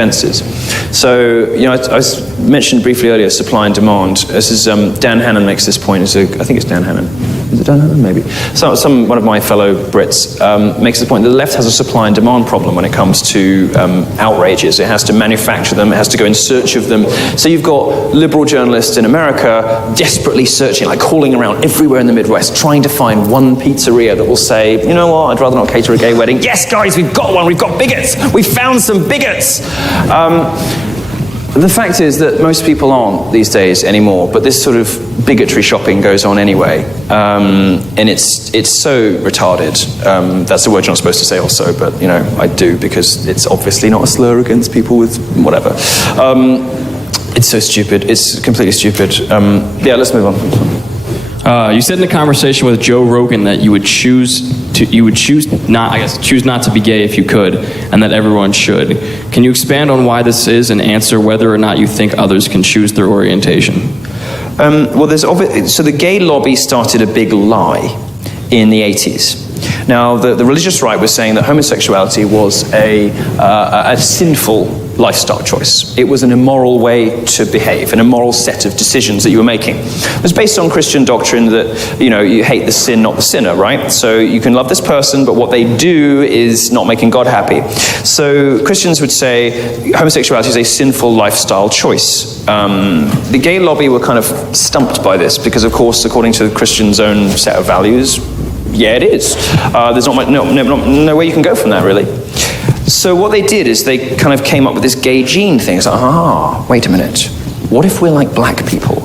defenses. So, I mentioned briefly earlier supply and demand. This is Dan Hannan makes this point. I think it's Dan Hannan. Is it Dan Hannan? Maybe. One of my fellow Brits makes the point that the left has a supply and demand problem when it comes to outrages. It has to manufacture them. It has to go in search of them. So you've got liberal journalists in America desperately searching, like calling around everywhere in the Midwest, trying to find one pizzeria that will say, you know what, I'd rather not cater a gay wedding. Yes, guys, we've got one. We've got bigots. We've found some bigots. The fact is that most people aren't these days anymore, but this sort of bigotry shopping goes on anyway, and it's so retarded. That's a word you're not supposed to say also, but I do, because it's obviously not a slur against people with whatever. It's so stupid. It's completely stupid. Let's move on. You said in a conversation with Joe Rogan that you would choose not to be gay if you could, and that everyone should. Can you expand on why this is and answer whether or not you think others can choose their orientation? So the gay lobby started a big lie in the 80s. Now, the religious right was saying that homosexuality was a sinful lifestyle choice. It was an immoral way to behave, an immoral set of decisions that you were making. It was based on Christian doctrine that, you hate the sin, not the sinner, right? So you can love this person, but what they do is not making God happy. So Christians would say homosexuality is a sinful lifestyle choice. The gay lobby were kind of stumped by this because, of course, according to the Christians' own set of values, yeah, it is. There's no way you can go from that, really. So what they did is they kind of came up with this gay gene thing. It's like, wait a minute. What if we're like black people?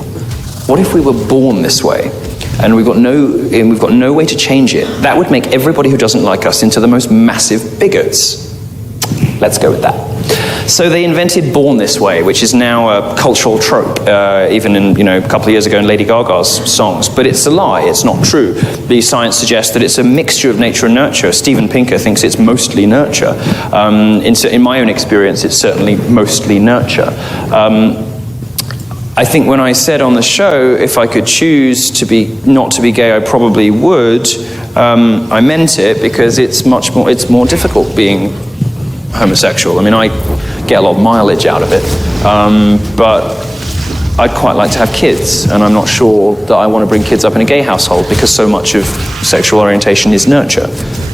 What if we were born this way, and we've got no way to change it? That would make everybody who doesn't like us into the most massive bigots. Let's go with that. So they invented Born This Way, which is now a cultural trope, even in, a couple of years ago in Lady Gaga's songs. But it's a lie, it's not true. The science suggests that it's a mixture of nature and nurture. Steven Pinker thinks it's mostly nurture. In my own experience, it's certainly mostly nurture. I think when I said on the show, if I could choose not to be gay, I probably would, I meant it because it's more difficult being homosexual. I mean, I get a lot of mileage out of it, but I'd quite like to have kids, and I'm not sure that I want to bring kids up in a gay household because so much of sexual orientation is nurture.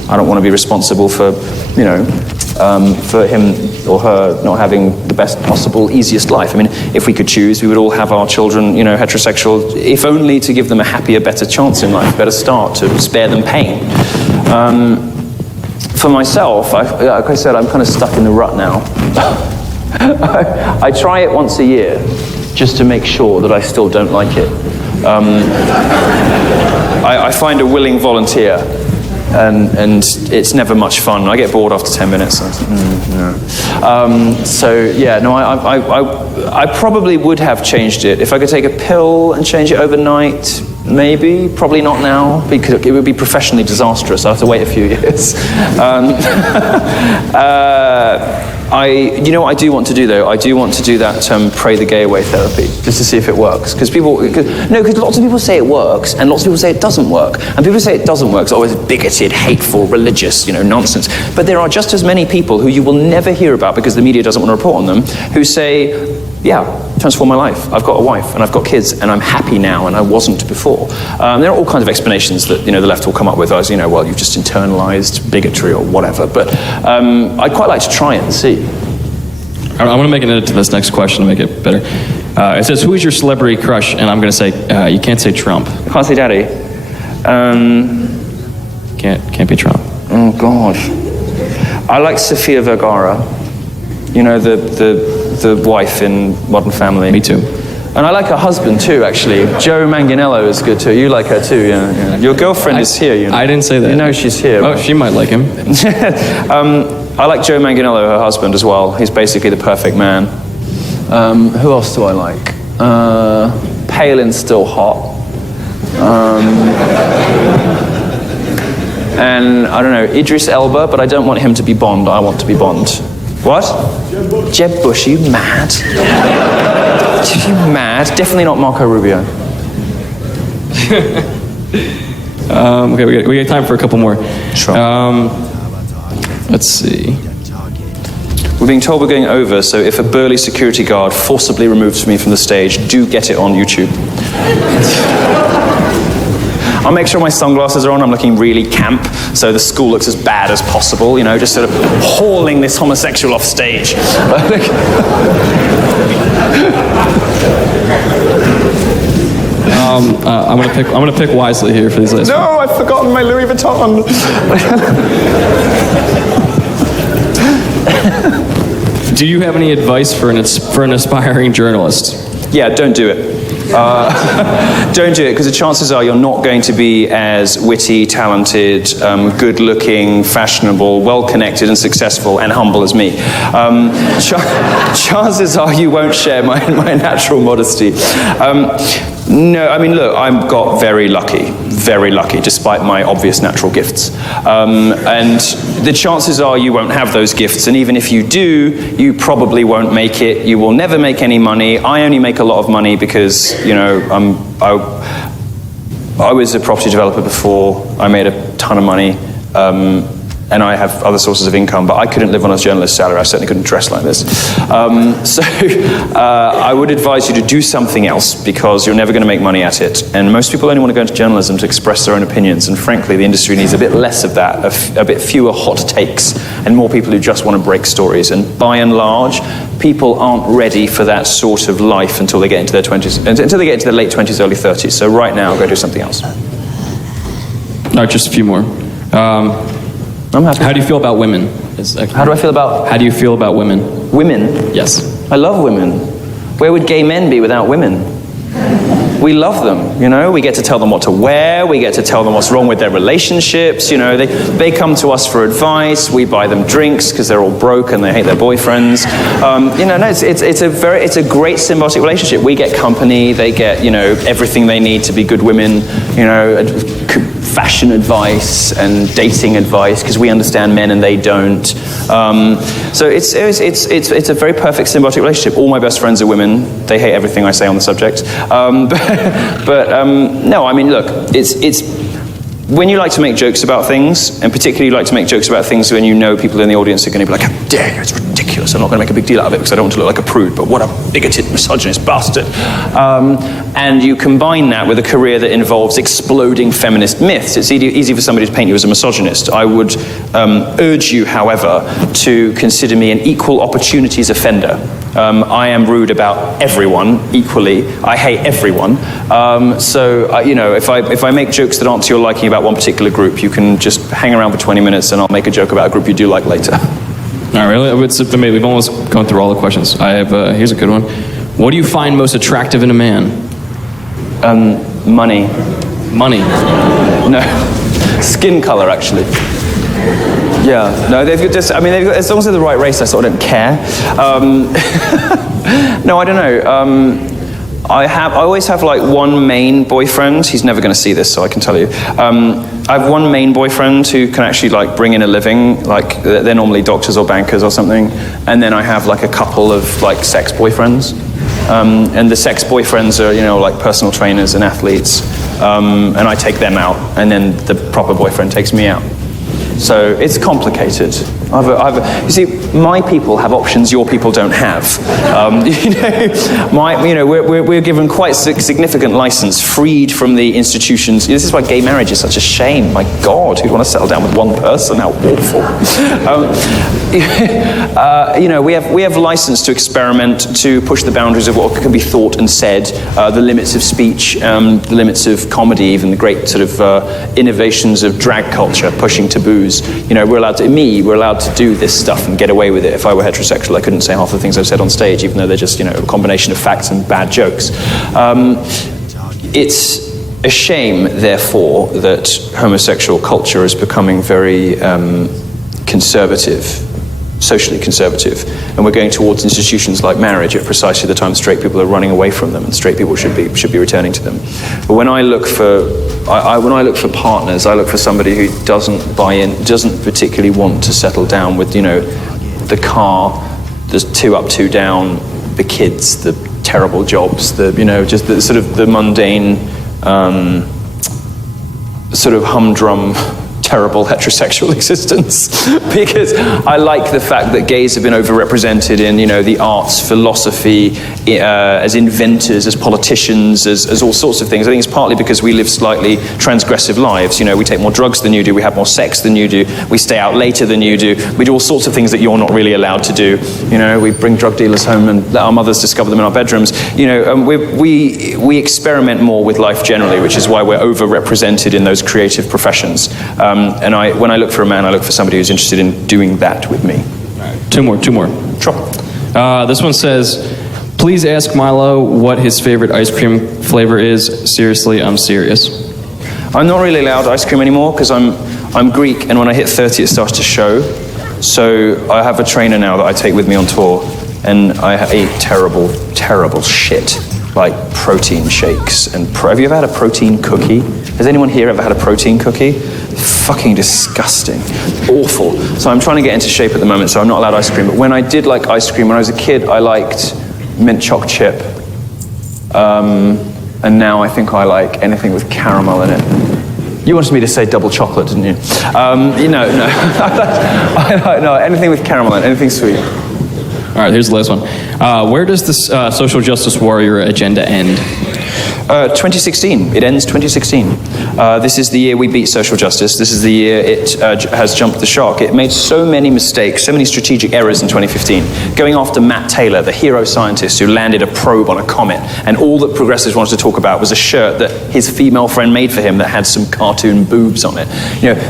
I don't want to be responsible for, for him or her not having the best possible, easiest life. I mean, if we could choose, we would all have our children, heterosexual, if only to give them a happier, better chance in life, a better start, to spare them pain. For myself, like I said, I'm kind of stuck in the rut now. I try it once a year just to make sure that I still don't like it. I find a willing volunteer, and it's never much fun. I get bored after 10 minutes. I probably would have changed it. If I could take a pill and change it overnight, maybe, probably not now, because it would be professionally disastrous. I have to wait a few years. What I do want to do, though? I do want to do that pray the gay away therapy, just to see if it works. Because lots of people say it works, and lots of people say it doesn't work. And people who say it doesn't work, it's always bigoted, hateful, religious, nonsense. But there are just as many people who you will never hear about because the media doesn't want to report on them, who say, yeah, transform my life. I've got a wife and I've got kids and I'm happy now and I wasn't before. There are all kinds of explanations that the left will come up with as well, you've just internalized bigotry or whatever. But I'd quite like to try it and see. I want to make an edit to this next question to make it better. It says, who is your celebrity crush? And I'm going to say, you can't say Trump. I can't say Daddy. Can't be Trump. Oh gosh. I like Sofia Vergara. The wife in Modern Family. Me too. And I like her husband too, actually. Joe Manganiello is good too. You like her too, yeah. Your girlfriend is here, I didn't say that. She's here. Oh, she might like him. I like Joe Manganiello, her husband, as well. He's basically the perfect man. Who else do I like? Palin's still hot. And I don't know, Idris Elba, but I don't want him to be Bond. I want to be Bond. What? Jeb Bush, are you mad? Are you mad? Definitely not Marco Rubio. Okay, we got time for a couple more. Sure. Let's see. We're being told we're going over, so if a burly security guard forcibly removes me from the stage, do get it on YouTube. I'll make sure my sunglasses are on, I'm looking really camp, so the school looks as bad as possible, you know, just sort of hauling this homosexual off stage. I'm gonna pick wisely here for these last. No, I've forgotten my Louis Vuitton. Do you have any advice for an aspiring journalist? Yeah, don't do it. Don't do it, because the chances are you're not going to be as witty, talented, good-looking, fashionable, well-connected and successful and humble as me. Chances are you won't share my natural modesty. No, I mean, look, I got very lucky, despite my obvious natural gifts. And the chances are you won't have those gifts, and even if you do, you probably won't make it. You will never make any money. I only make a lot of money because, you know, I was a property developer before. I made a ton of money. And I have other sources of income, but I couldn't live on a journalist's salary. I certainly couldn't dress like this. So I would advise you to do something else, because you're never going to make money at it. And most people only want to go into journalism to express their own opinions. And frankly, the industry needs a bit less of that, a bit fewer hot takes, and more people who just want to break stories. And by and large, people aren't ready for that sort of life until they get into their 20s, until they get into their late 20s, early 30s. So right now, go do something else. No, just a few more. I'm happy. How do you feel about women? How do I feel about? How do you feel about women? Women? Yes. I love women. Where would gay men be without women? We love them, you know. We get to tell them what to wear. We get to tell them what's wrong with their relationships. You know, they come to us for advice. We buy them drinks because they're all broke and they hate their boyfriends. You know, no, it's a great symbiotic relationship. We get company. They get, you know, everything they need to be good women. You know, fashion advice and dating advice, because we understand men and they don't. So it's a very perfect symbiotic relationship. All my best friends are women. They hate everything I say on the subject. No, I mean, look, it's when you like to make jokes about things, and particularly you like to make jokes about things when you know people in the audience are going to be like, how dare you, it's ridiculous, I'm not going to make a big deal out of it because I don't want to look like a prude, but what a bigoted, misogynist bastard. And you combine that with a career that involves exploding feminist myths. It's easy for somebody to paint you as a misogynist. I would urge you, however, to consider me an equal opportunities offender. I am rude about everyone equally. I hate everyone. You know, if I make jokes that aren't to your liking about one particular group, you can just hang around for 20 minutes and I'll make a joke about a group you do like later. All right, we've almost gone through all the questions. I have, here's a good one. What do you find most attractive in a man? Money. Money? No. Skin color, actually. Yeah, no, they've got just, I mean, as long as they're the right race, I sort of don't care. No, I don't know. I always have like one main boyfriend. He's never going to see this, so I can tell you. I have one main boyfriend who can actually like bring in a living. Like they're normally doctors or bankers or something. And then I have like a couple of like sex boyfriends. And the sex boyfriends are, you know, like personal trainers and athletes. And I take them out, and then the proper boyfriend takes me out. So it's complicated. You see, my people have options your people don't have. We're given quite significant license, freed from the institutions. This is why gay marriage is such a shame. My God, who'd want to settle down with one person? How awful. We have license to experiment, to push the boundaries of what can be thought and said, the limits of speech, the limits of comedy, even the great sort of innovations of drag culture, pushing taboos. You know, we're allowed to do this stuff and get away with it. If I were heterosexual, I couldn't say half the things I've said on stage, even though they're just, you know, a combination of facts and bad jokes. It's a shame, therefore, that homosexual culture is becoming very conservative, socially conservative, and we're going towards institutions like marriage at precisely the time straight people are running away from them, and straight people should be returning to them. But when I look for partners, I look for somebody who doesn't buy in, doesn't particularly want to settle down with, you know, the car, the 2 up, 2 down, the kids, the terrible jobs, the, you know, just the sort of the mundane, sort of humdrum terrible heterosexual existence because I like the fact that gays have been overrepresented in, the arts, philosophy, as inventors, as politicians, as all sorts of things. I think it's partly because we live slightly transgressive lives. We take more drugs than you do, we have more sex than you do, we stay out later than you do, we do all sorts of things that you're not really allowed to do. We bring drug dealers home and let our mothers discover them in our bedrooms. We experiment more with life generally, which is why we're overrepresented in those creative professions. And when I look for a man, I look for somebody who's interested in doing that with me. All right, two more. Sure. This one says, please ask Milo what his favorite ice cream flavor is. Seriously, I'm serious. I'm not really allowed ice cream anymore because I'm Greek, and when I hit 30 it starts to show. So I have a trainer now that I take with me on tour, and I eat terrible, terrible shit, like protein shakes. Have you ever had a protein cookie? Has anyone here ever had a protein cookie? Fucking disgusting. Awful. So I'm trying to get into shape at the moment, so I'm not allowed ice cream. But when I did like ice cream, when I was a kid, I liked mint choc chip. And now I think I like anything with caramel in it. You wanted me to say double chocolate, didn't you? No. No, anything with caramel in it, anything sweet. All right, here's the last one. Where does this social justice warrior agenda end? 2016. It ends 2016. This is the year we beat social justice. This is the year it has jumped the shark. It made so many mistakes, so many strategic errors in 2015. Going after Matt Taylor, the hero scientist who landed a probe on a comet, and all that progressives wanted to talk about was a shirt that his female friend made for him that had some cartoon boobs on it.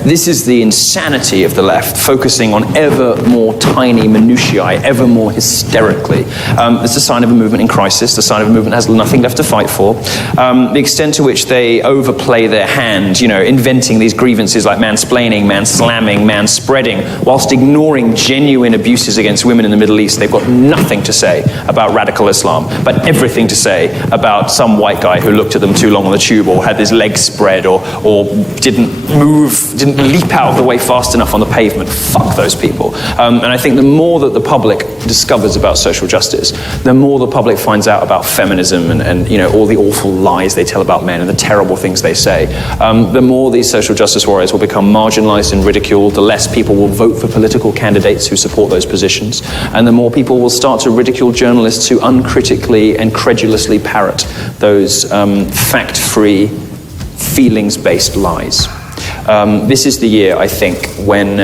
This is the insanity of the left, focusing on ever more tiny minutiae, ever more hysterically. It's a sign of a movement in crisis, the sign of a movement that has nothing left to fight for. The extent to which they overplay their hand, inventing these grievances like mansplaining, manslamming, manspreading, whilst ignoring genuine abuses against women in the Middle East. They've got nothing to say about radical Islam, but everything to say about some white guy who looked at them too long on the tube, or had his legs spread, or didn't leap out of the way fast enough on the pavement. Fuck those people. And I think the more that the public discovers about social justice, the more the public finds out about feminism and all the awful lies they tell about men and the terrible things they say, the more these social justice warriors will become marginalized and ridiculed, the less people will vote for political candidates who support those positions, and the more people will start to ridicule journalists who uncritically and credulously parrot those fact-free, feelings-based lies. This is the year, I think, when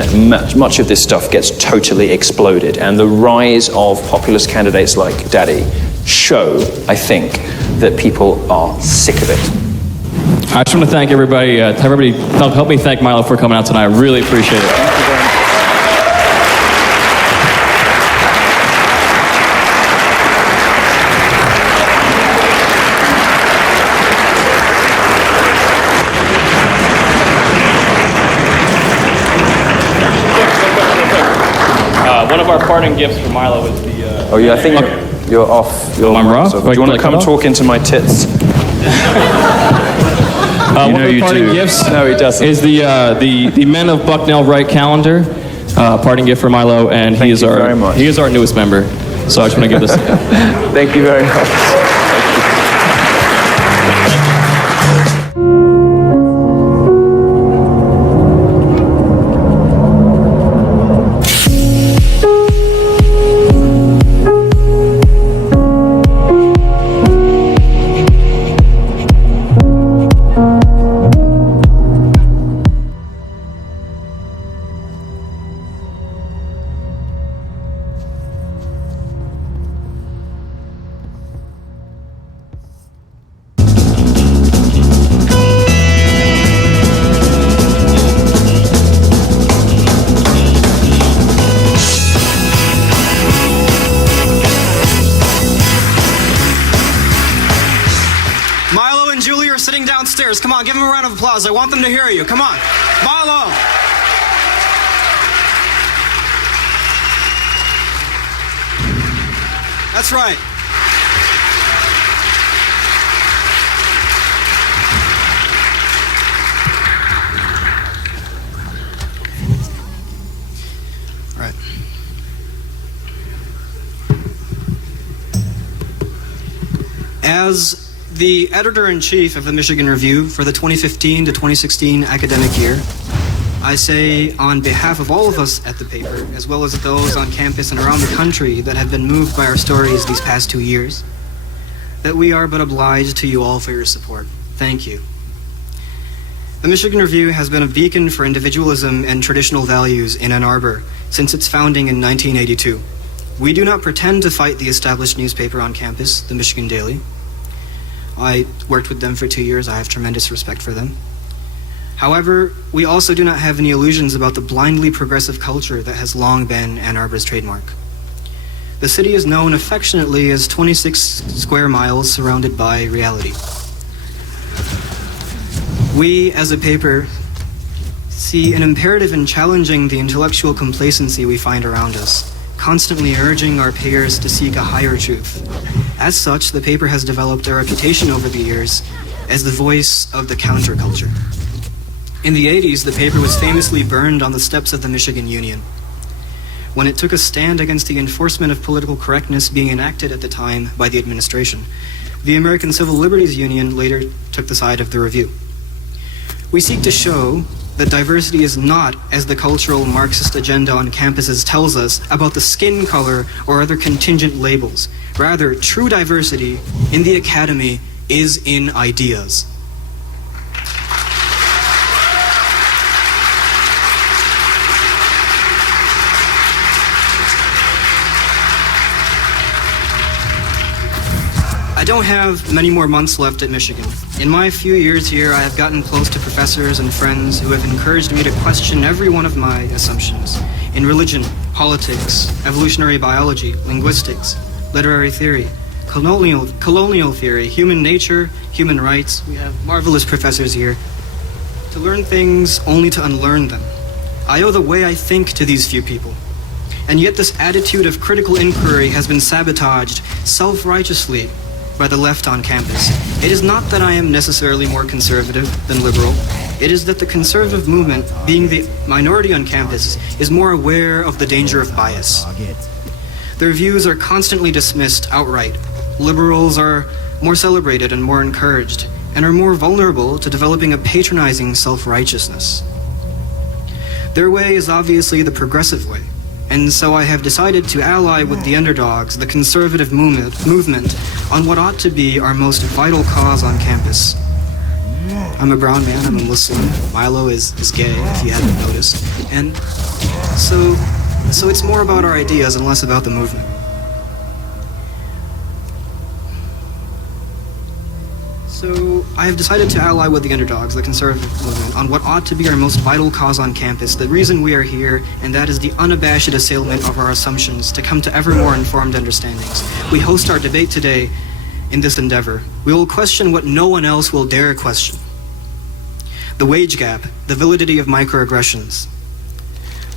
much of this stuff gets totally exploded, and the rise of populist candidates like Daddy show, I think, that people are sick of it. I just want to thank everybody. Help me thank Milo for coming out tonight. I really appreciate it. Thank you very much. One of our parting gifts for Milo is the... Oh yeah, I think you're off. I'm wrong? Do you want to come talk into my tits? One of the parting gifts No, he doesn't. is the Men of Bucknell Wright calendar. Parting gift for Milo, and he is our newest member. So I just want to give this. Thank you very much. Come on, give them a round of applause. I want them to hear you. Come on. Milo! That's right. All right. As the editor-in-chief of the Michigan Review for the 2015 to 2016 academic year, I say on behalf of all of us at the paper, as well as those on campus and around the country that have been moved by our stories these past 2 years, that we are but obliged to you all for your support. Thank you. The Michigan Review has been a beacon for individualism and traditional values in Ann Arbor since its founding in 1982. We do not pretend to fight the established newspaper on campus, the Michigan Daily. I worked with them for 2 years. I have tremendous respect for them. However, we also do not have any illusions about the blindly progressive culture that has long been Ann Arbor's trademark. The city is known affectionately as 26 square miles surrounded by reality. We, as a paper, see an imperative in challenging the intellectual complacency we find around us, constantly urging our peers to seek a higher truth. As such, the paper has developed a reputation over the years as the voice of the counterculture. In the 80s, the paper was famously burned on the steps of the Michigan Union. When it took a stand against the enforcement of political correctness being enacted at the time by the administration, the American Civil Liberties Union later took the side of the Review. We seek to show that diversity is not, as the cultural Marxist agenda on campuses tells us, about the skin color or other contingent labels. Rather, true diversity in the academy is in ideas. I don't have many more months left at Michigan. In my few years here, I have gotten close to professors and friends who have encouraged me to question every one of my assumptions in religion, politics, evolutionary biology, linguistics, literary theory, colonial theory, human nature, human rights. We have marvelous professors here. To learn things only to unlearn them. I owe the way I think to these few people. And yet this attitude of critical inquiry has been sabotaged self-righteously by the left on campus. It is not that I am necessarily more conservative than liberal. It is that the conservative movement, being the minority on campus, is more aware of the danger of bias. Their views are constantly dismissed outright. Liberals are more celebrated and more encouraged, and are more vulnerable to developing a patronizing self-righteousness. Their way is obviously the progressive way. And so I have decided to ally with the underdogs, the conservative movement, on what ought to be our most vital cause on campus. I'm a brown man, I'm a Muslim. Milo is gay, if you hadn't noticed. And so it's more about our ideas and less about the movement. So I have decided to ally with the underdogs, the conservative movement, on what ought to be our most vital cause on campus, the reason we are here, and that is the unabashed assailment of our assumptions to come to ever more informed understandings. We host our debate today in this endeavor. We will question what no one else will dare question. The wage gap, the validity of microaggressions,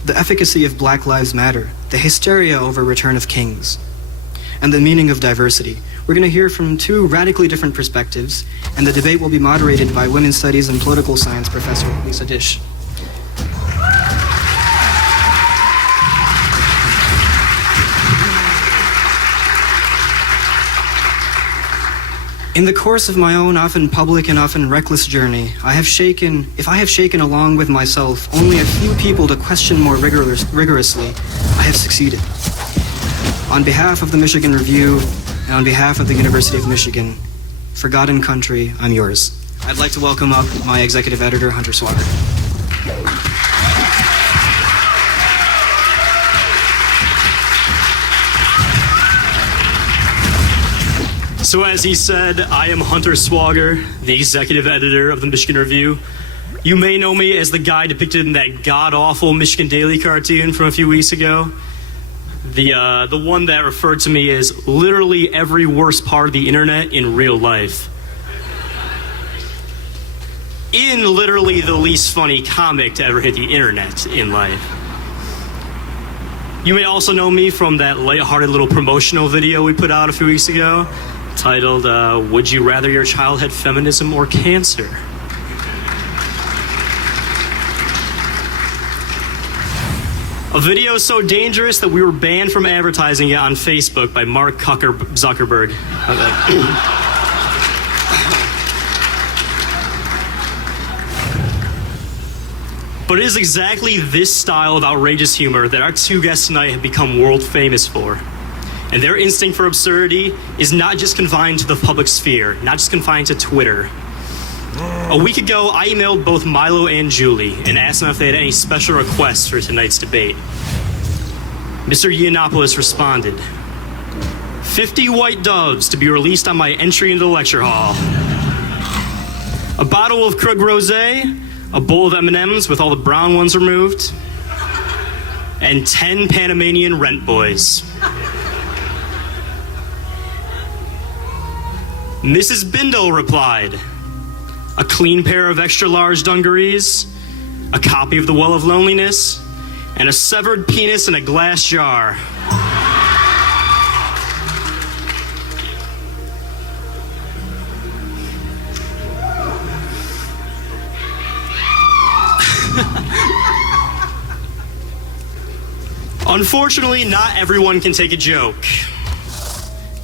the efficacy of Black Lives Matter, the hysteria over return of kings, and the meaning of diversity. We're going to hear from two radically different perspectives, and the debate will be moderated by Women's Studies and Political Science Professor Lisa Dish. In the course of my own often public and often reckless journey, if I have shaken along with myself only a few people to question more rigorously, I have succeeded. On behalf of the Michigan Review, and on behalf of the University of Michigan, for God and country, I'm yours. I'd like to welcome up my executive editor, Hunter Swager. So as he said, I am Hunter Swager, the executive editor of the Michigan Review. You may know me as the guy depicted in that god-awful Michigan Daily cartoon from a few weeks ago. The one that referred to me as literally every worst part of the internet in real life. In literally the least funny comic to ever hit the internet in life. You may also know me from that lighthearted little promotional video we put out a few weeks ago, titled, Would You Rather Your Child Had Feminism or Cancer? A video so dangerous that we were banned from advertising it on Facebook by Mark Zuckerberg. But it is exactly this style of outrageous humor that our two guests tonight have become world famous for. And their instinct for absurdity is not just confined to the public sphere, not just confined to Twitter. A week ago, I emailed both Milo and Julie and asked them if they had any special requests for tonight's debate. Mr. Yiannopoulos responded, 50 white doves to be released on my entry into the lecture hall. A bottle of Krug Rosé, a bowl of M&Ms with all the brown ones removed, and 10 Panamanian rent boys. Mrs. Bindle replied, a clean pair of extra-large dungarees, a copy of The Well of Loneliness, and a severed penis in a glass jar. Unfortunately, not everyone can take a joke.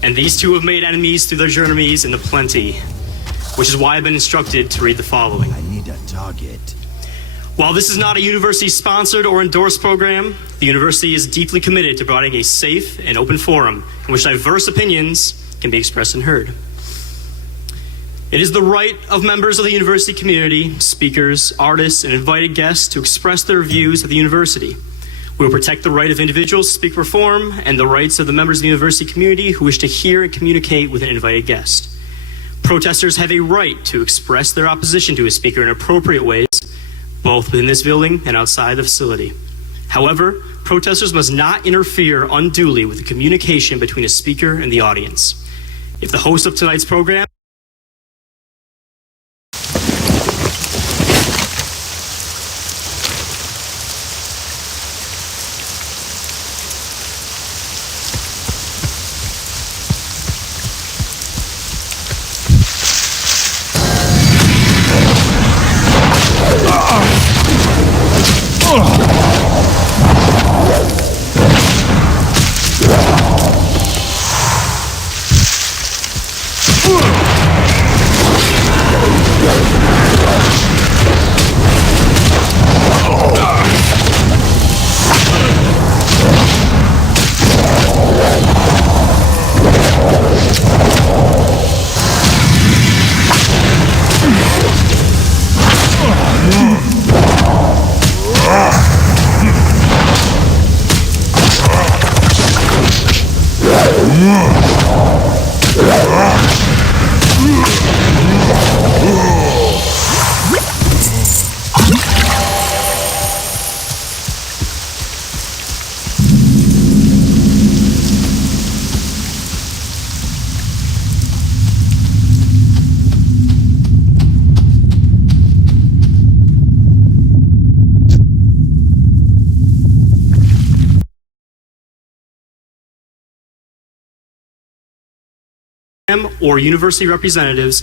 And these two have made enemies through their journeys into plenty, which is why I've been instructed to read the following. I need a target. While this is not a university-sponsored or endorsed program, the university is deeply committed to providing a safe and open forum in which diverse opinions can be expressed and heard. It is the right of members of the university community, speakers, artists, and invited guests to express their views of the university. We will protect the right of individuals to speak reform and the rights of the members of the university community who wish to hear and communicate with an invited guest. Protesters have a right to express their opposition to a speaker in appropriate ways, both within this building and outside the facility. However, protesters must not interfere unduly with the communication between a speaker and the audience. If the host of tonight's program or university representatives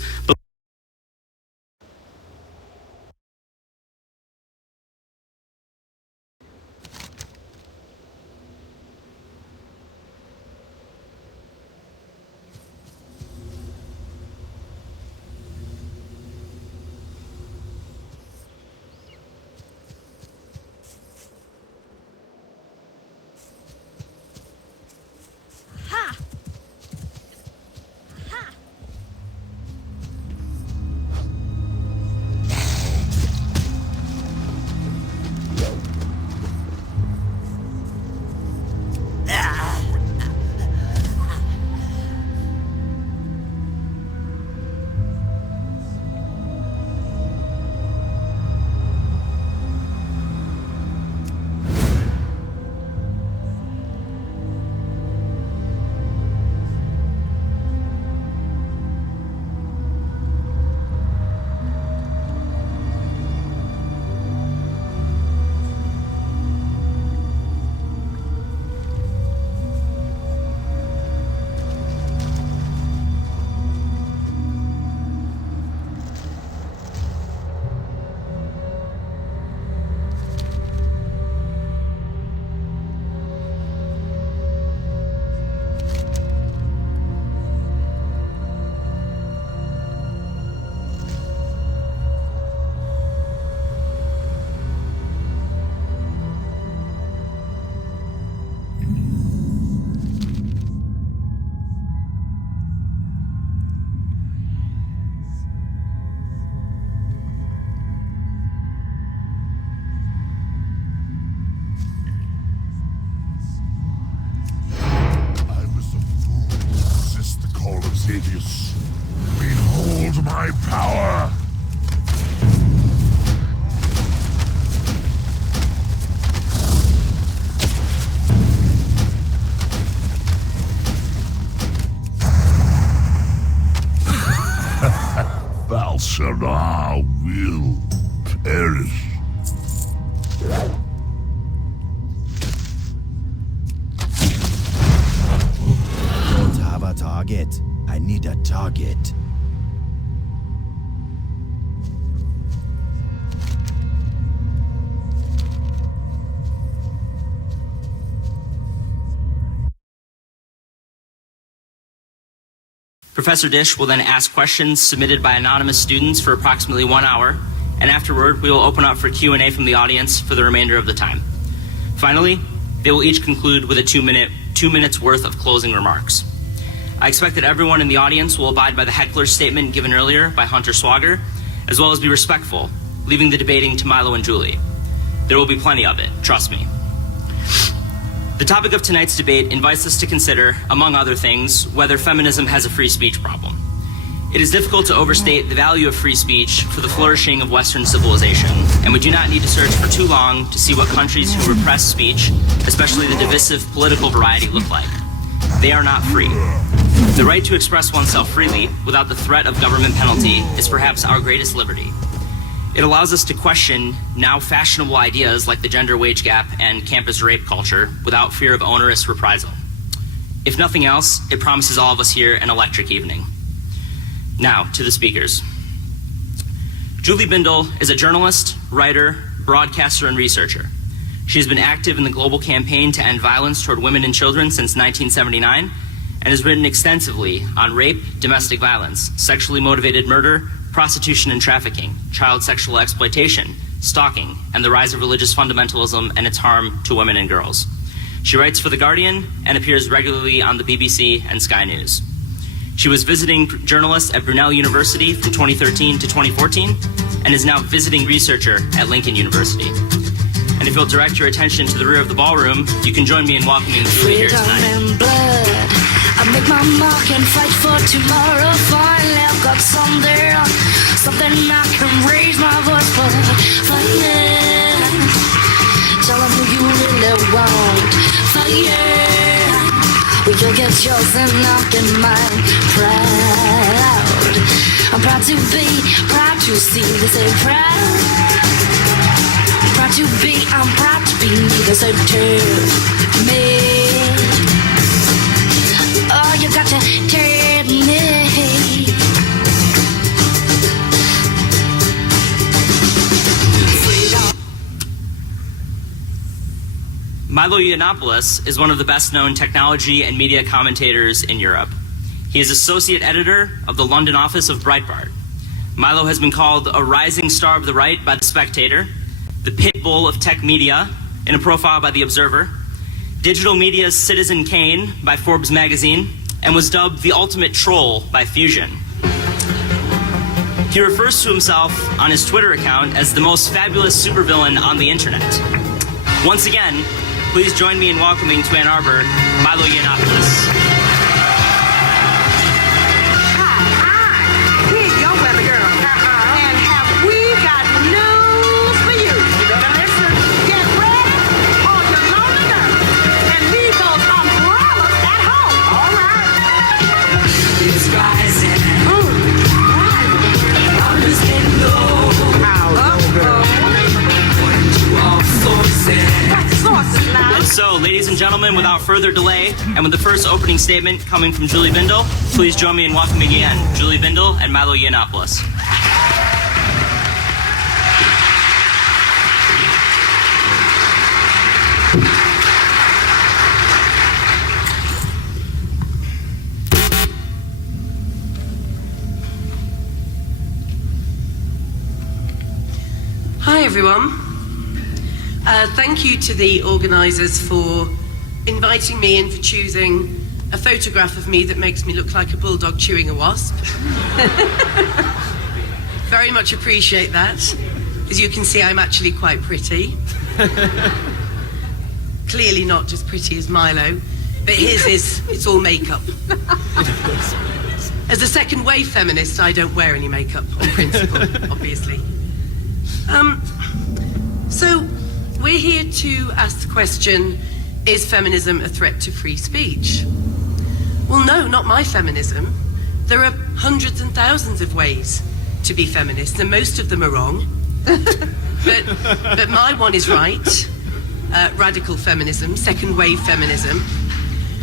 Sarah will perish. Don't have a target. I need a target. Professor Dish will then ask questions submitted by anonymous students for approximately 1 hour, and afterward we will open up for Q&A from the audience for the remainder of the time. Finally, they will each conclude with a 2 minutes worth of closing remarks. I expect that everyone in the audience will abide by the heckler's statement given earlier by Hunter Swager, as well as be respectful, leaving the debating to Milo and Julie. There will be plenty of it, trust me. The topic of tonight's debate invites us to consider, among other things, whether feminism has a free speech problem. It is difficult to overstate the value of free speech for the flourishing of Western civilization, and we do not need to search for too long to see what countries who repress speech, especially the divisive political variety, look like. They are not free. The right to express oneself freely, without the threat of government penalty, is perhaps our greatest liberty. It allows us to question now fashionable ideas like the gender wage gap and campus rape culture without fear of onerous reprisal. If nothing else, it promises all of us here an electric evening. Now, to the speakers. Julie Bindel is a journalist, writer, broadcaster, and researcher. She has been active in the global campaign to end violence toward women and children since 1979 and has written extensively on rape, domestic violence, sexually motivated murder, prostitution and trafficking, child sexual exploitation, stalking, and the rise of religious fundamentalism and its harm to women and girls. She writes for The Guardian and appears regularly on the BBC and Sky News. She was visiting journalist at Brunel University from 2013 to 2014 and is now visiting researcher at Lincoln University. And if you'll direct your attention to the rear of the ballroom, you can join me in welcoming Julie here tonight. I make my mark and fight for tomorrow. Finally, I've got something I can raise my voice for. Fire, tell them who you really want. Fire, well, you'll get yours and I'll get mine. Proud, I'm proud to be, proud to see. They say proud, proud to be, I'm proud to be me. They say to me. Oh, you got to tell me. Milo Yiannopoulos is one of the best-known technology and media commentators in Europe. He is associate editor of the London office of Breitbart. Milo has been called a rising star of the right by The Spectator, the pit bull of tech media in a profile by The Observer, digital media's Citizen Kane by Forbes magazine, and was dubbed the ultimate troll by Fusion. He refers to himself on his Twitter account as the most fabulous supervillain on the internet. Once again, please join me in welcoming to Ann Arbor, Milo Yiannopoulos. And so, ladies and gentlemen, without further delay, and with the first opening statement coming from Julie Bindel, please join me in welcoming again Julie Bindel and Milo Yiannopoulos. Hi everyone. Thank you to the organisers for inviting me and for choosing a photograph of me that makes me look like a bulldog chewing a wasp. Very much appreciate that. As you can see, I'm actually quite pretty. Clearly not just pretty as Milo, but his is, it's all makeup. As a second wave feminist, I don't wear any makeup on principle, obviously. So we're here to ask the question, is feminism a threat to free speech? Well, no, not my feminism. There are hundreds and thousands of ways to be feminists, and most of them are wrong. but my one is right. Radical feminism, second wave feminism,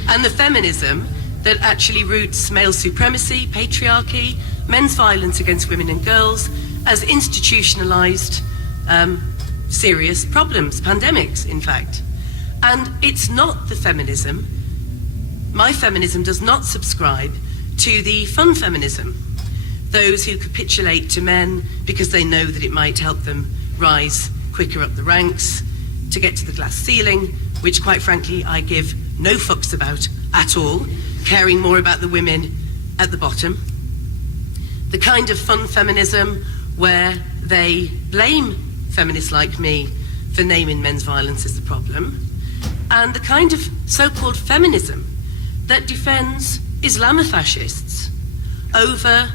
and the feminism that actually roots male supremacy, patriarchy, men's violence against women and girls as institutionalized serious problems, pandemics, in fact. And it's not the feminism. My feminism does not subscribe to the fun feminism, those who capitulate to men because they know that it might help them rise quicker up the ranks, to get to the glass ceiling, which quite frankly I give no fucks about at all, caring more about the women at the bottom. The kind of fun feminism where they blame feminists like me for naming men's violence as the problem, and the kind of so-called feminism that defends Islamofascists over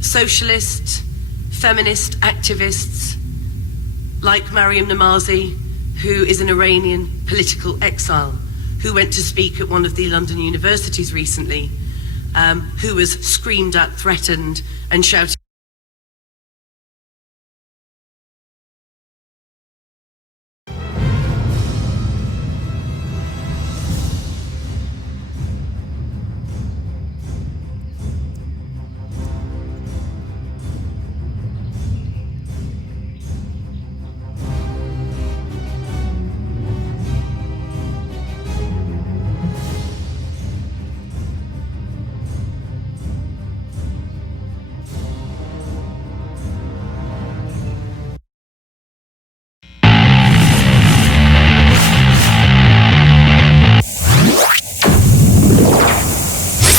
socialist, feminist activists like Mariam Namazi, who is an Iranian political exile, who went to speak at one of the London universities recently, who was screamed at, threatened, and shouted.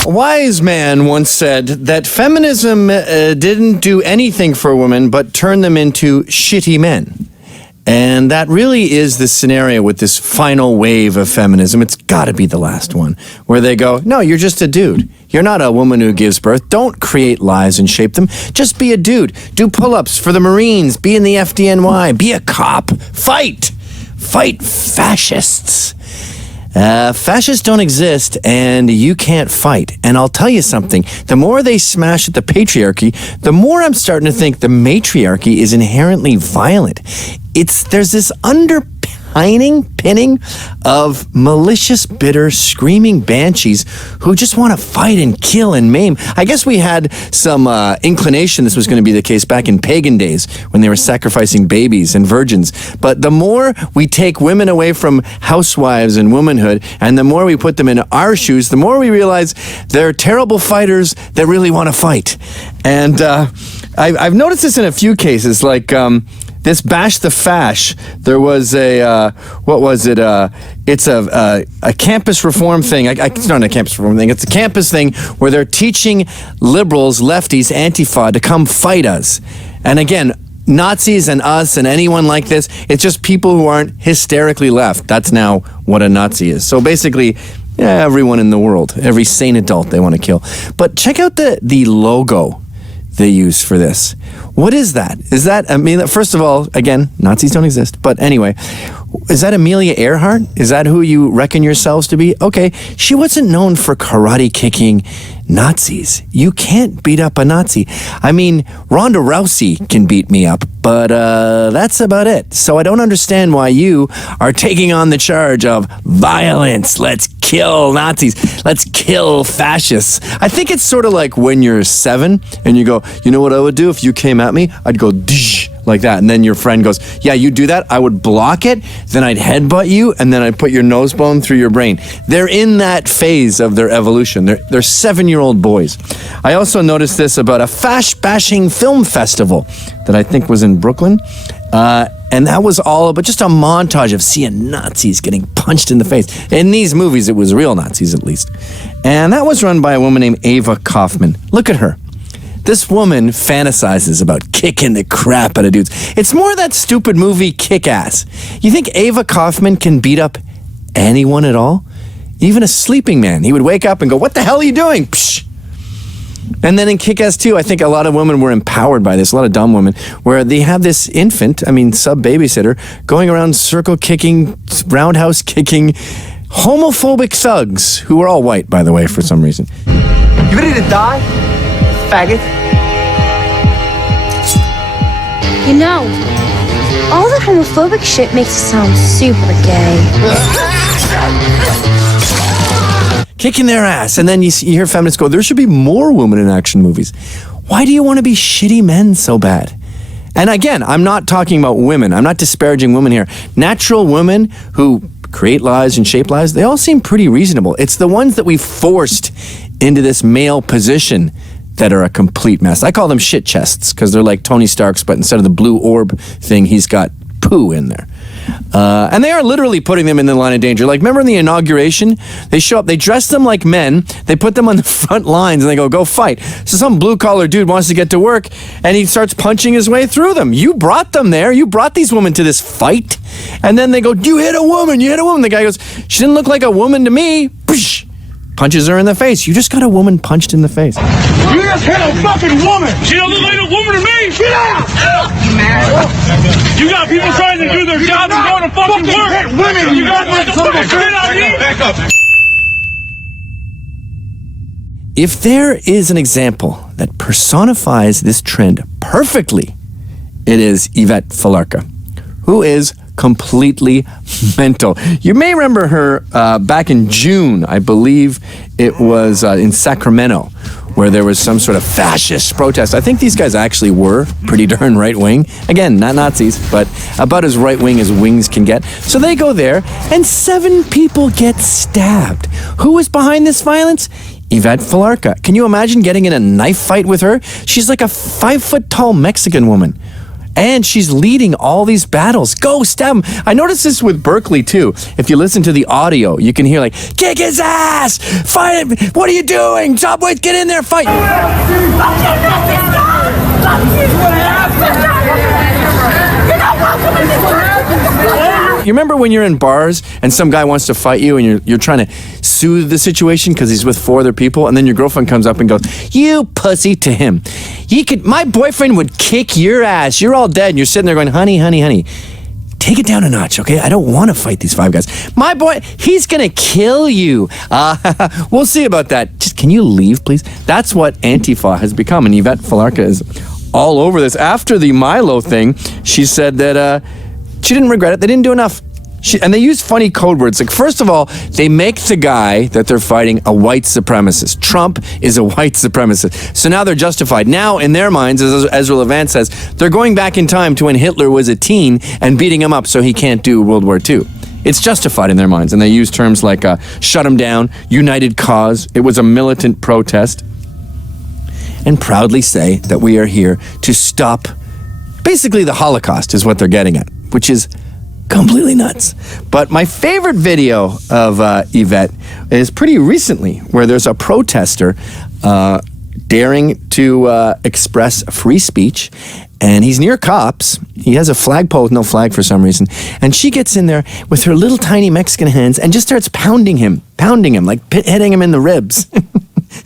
A wise man once said that feminism didn't do anything for women but turn them into shitty men. And that really is the scenario with this final wave of feminism. It's got to be the last one, where they go, no, you're just a dude. You're not a woman who gives birth. Don't create lies and shape them. Just be a dude. Do pull-ups for the Marines. Be in the FDNY. Be a cop. Fight. Fight fascists. Fascists don't exist, and you can't fight. And I'll tell you something. The more they smash at the patriarchy, the more I'm starting to think the matriarchy is inherently violent. There's this pinning of malicious, bitter, screaming banshees who just want to fight and kill and maim. I guess we had some inclination this was going to be the case back in pagan days when they were sacrificing babies and virgins. But the more we take women away from housewives and womanhood, and the more we put them in our shoes, the more we realize they're terrible fighters that really want to fight. And I've noticed this in a few cases, like this Bash the Fash. There was a, what was it? It's a campus reform thing. It's not a campus reform thing. It's a campus thing where they're teaching liberals, lefties, Antifa to come fight us. And again, Nazis and us and anyone like this, it's just people who aren't hysterically left. That's now what a Nazi is. So basically, yeah, everyone in the world, every sane adult they want to kill. But check out the logo they use for this. What is that? Is that, I mean, first of all, again, Nazis don't exist. But anyway, is that Amelia Earhart? Is that who you reckon yourselves to be? Okay, she wasn't known for karate kicking Nazis. You can't beat up a Nazi. I mean, Ronda Rousey can beat me up, but that's about it. So I don't understand why you are taking on the charge of violence. Let's kill Nazis. Let's kill fascists. I think it's sort of like when you're 7 and you go, you know what I would do if you came at me? I'd go, Dsh, like that. And then your friend goes, yeah, you do that? I would block it, then I'd headbutt you, and then I'd put your nose bone through your brain. They're in that phase of their evolution. They're 7-year-old boys. I also noticed this about a fash-bashing film festival that I think was in Brooklyn. And that was all about just a montage of seeing Nazis getting punched in the face. In these movies, it was real Nazis, at least. And that was run by a woman named Ava Kaufman. Look at her. This woman fantasizes about kicking the crap out of dudes. It's more that stupid movie Kick-Ass. You think Ava Kaufman can beat up anyone at all? Even a sleeping man. He would wake up and go, what the hell are you doing? Psh. And then in Kick-Ass 2, I think a lot of women were empowered by this, a lot of dumb women, where they have this infant, sub-babysitter, going around circle kicking, roundhouse kicking, homophobic thugs, who are all white, by the way, for some reason. You ready to die, faggot? You know, all that homophobic shit makes it sound super gay. Kicking their ass. And then you hear feminists go, there should be more women in action movies. Why do you want to be shitty men so bad? And again, I'm not talking about women. I'm not disparaging women here. Natural women who create lives and shape lives, they all seem pretty reasonable. It's the ones that we forced into this male position that are a complete mess. I call them shit chests because they're like Tony Stark's, but instead of the blue orb thing, he's got poo in there. And they are literally putting them in the line of danger. Like, remember in the inauguration? They show up, they dress them like men, they put them on the front lines, and they go fight. So some blue-collar dude wants to get to work, and he starts punching his way through them. You brought them there. You brought these women to this fight. And then they go, you hit a woman, you hit a woman. The guy goes, she didn't look like a woman to me. Psh! Punches her in the face. You just got a woman punched in the face. You just hit a fucking woman! She don't look like a woman to me! Get out! You mad? You got people trying to do their jobs and going to fucking work! Hit women! You got what the fucking shit on me? Back up! If there is an example that personifies this trend perfectly, it is Yvette Falarka, who is completely mental. You may remember her back in June, I believe it was in Sacramento, where there was some sort of fascist protest. I think these guys actually were pretty darn right-wing. Again, not Nazis, but about as right-wing as wings can get. So they go there, and 7 people get stabbed. Who is behind this violence? Yvette Falarka. Can you imagine getting in a knife fight with her? She's like a 5-foot-tall Mexican woman. And she's leading all these battles. Go, stab him. I noticed this with Berkeley, too. If you listen to the audio, you can hear, like, kick his ass! Fight him! What are you doing? Subway, get in there, fight! You remember when you're in bars and some guy wants to fight you and you're trying to soothe the situation because he's with 4 other people, and then your girlfriend comes up and goes, you pussy, to him. My boyfriend would kick your ass. You're all dead. And you're sitting there going, honey, honey, honey. Take it down a notch, okay? I don't want to fight these 5 guys. My boy, he's going to kill you. We'll see about that. Just, can you leave, please? That's what Antifa has become, and Yvette Falarka is all over this. After the Milo thing, she said that she didn't regret it. They didn't do enough. And they use funny code words. Like, first of all, they make the guy that they're fighting a white supremacist. Trump is a white supremacist. So now they're justified. Now, in their minds, as Ezra Levant says, they're going back in time to when Hitler was a teen and beating him up so he can't do World War II. It's justified in their minds. And they use terms like shut him down, united cause, it was a militant protest, and proudly say that we are here to stop, basically the Holocaust is what they're getting at, which is completely nuts. But my favorite video of Yvette is pretty recently, where there's a protester daring to express free speech, and he's near cops. He has a flagpole with no flag for some reason, and she gets in there with her little tiny Mexican hands and just starts pounding him, like hitting him in the ribs.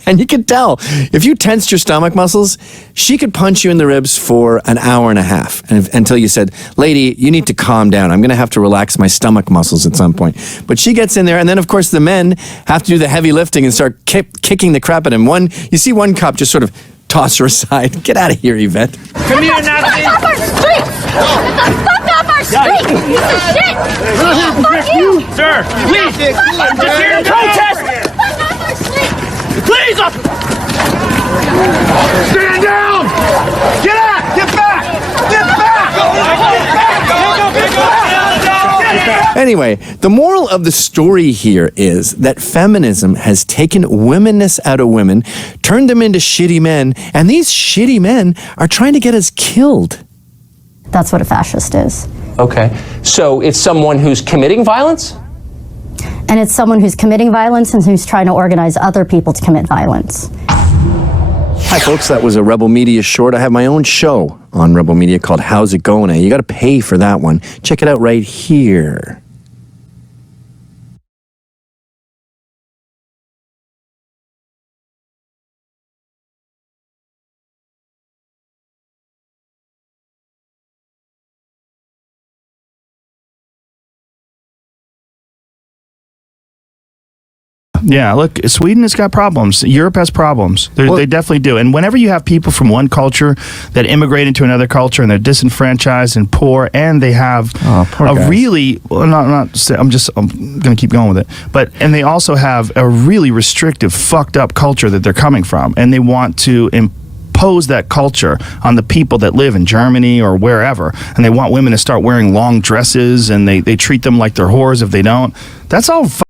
And you could tell, if you tensed your stomach muscles, she could punch you in the ribs for an hour and a half until you said, lady, you need to calm down. I'm going to have to relax my stomach muscles at some point. But she gets in there, and then, of course, the men have to do the heavy lifting and start kicking the crap at him. You see one cop just sort of toss her aside. Get out of here, Yvette. Come here, Nazi! Fuck off our streets! Fuck off our streets! Piece of shit! Fuck you! Sir, please! I'm just here to protest! Fuck off our streets! Please! Stand down! Get out! Get back! Get back! Get back! Anyway, the moral of the story here is that feminism has taken womenness out of women, turned them into shitty men, and these shitty men are trying to get us killed. That's what a fascist is. Okay. So it's someone who's committing violence? And it's someone who's committing violence and who's trying to organize other people to commit violence. Hi, folks. That was a Rebel Media short. I have my own show on Rebel Media called How's It Going? You got to pay for that one. Check it out right here. Yeah, look, Sweden has got problems. Europe has problems. They definitely do. And whenever you have people from one culture that immigrate into another culture and they're disenfranchised and poor, and they have really, well, I'm going to keep going with it, and they also have a really restrictive, fucked up culture that they're coming from, and they want to impose that culture on the people that live in Germany or wherever, and they want women to start wearing long dresses, and they treat them like they're whores if they don't. That's all